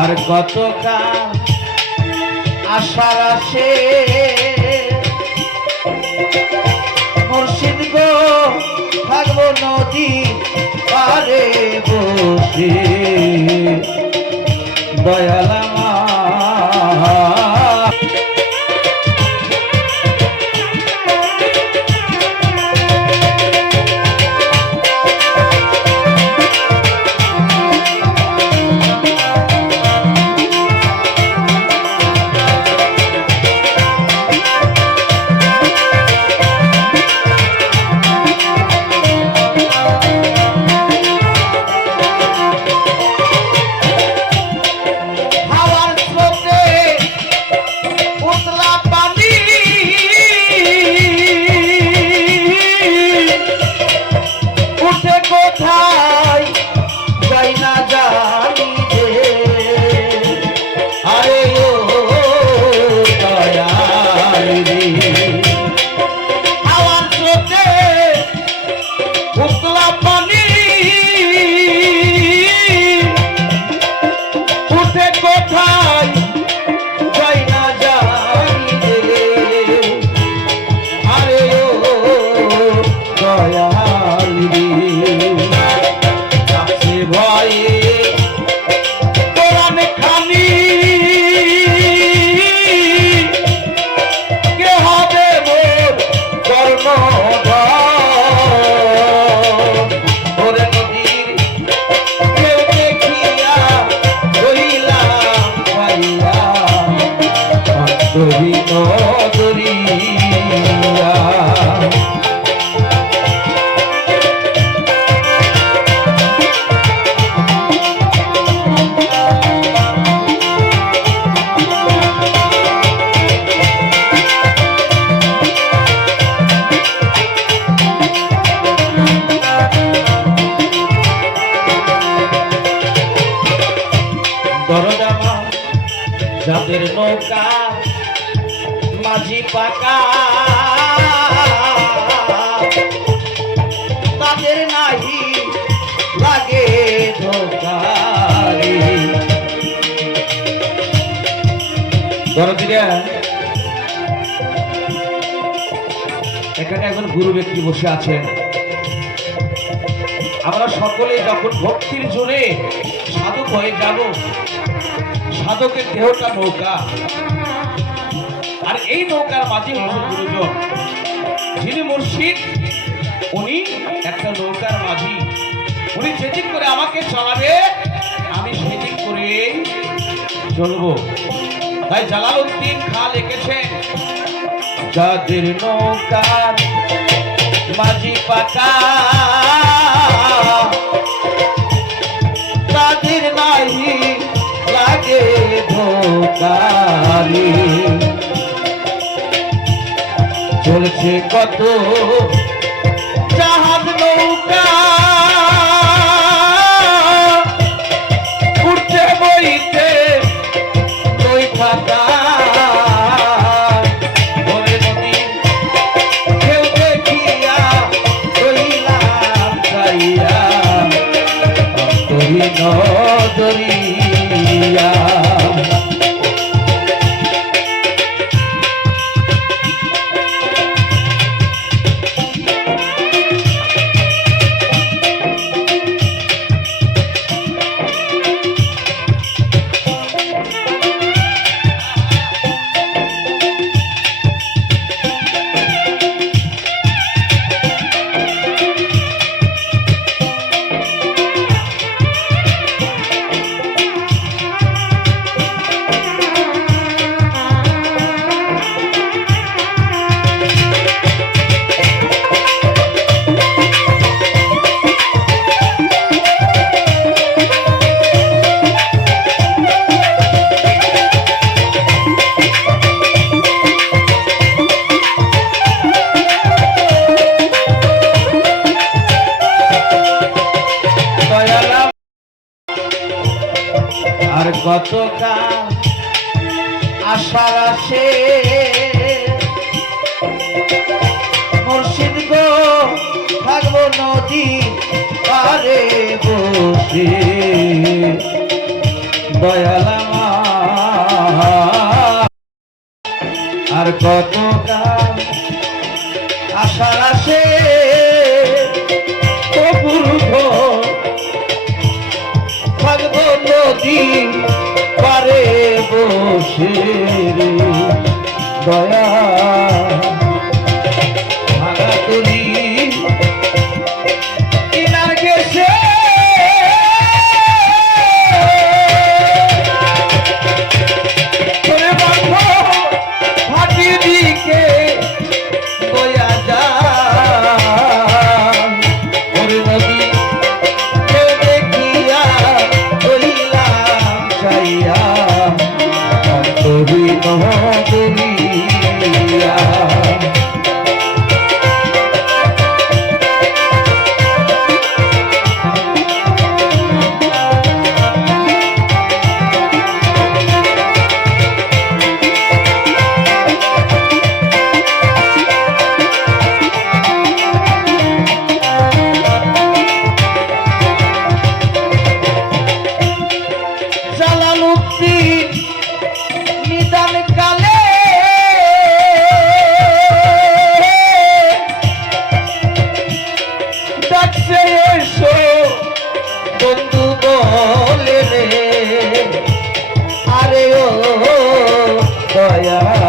আর গতকাল আশার আছে মুর্শিদ গো থাকব নদী পারে বসে। দয়ালামা Oh. তাদের নাহি লাগে ধোকারে। দরদিরা এখানে একজন গুরু ব্যক্তি বসে আছেন। আমরা সকলে যখন ভক্তির জোরে সাধক হয়ে যাব, সাধকের দেহটা নৌকা। এই নৌকার মাঝে হচ্ছেন গুরুজন যিনি মুর্শিদ, উনি একটা নৌকার মাঝি। উনি যেদিক করে আমাকে চলাবে, আমি সেদিক করেই চলবো। তাই জালাল উদ্দিন খা লিখেছেন, যাদের নৌকার মাঝি পাকা, তাদের নাহি লাগে চলছে কত জাহাজ নৌকা উঠতে বইতে নই ফাঁকা। ওরে আর গতকাল আশার আসে মুর্শিদ গো থাকব নদী পারে বসে। দয়ালামা আর কত নদী পারে বসে দয়া হইলাম yeah.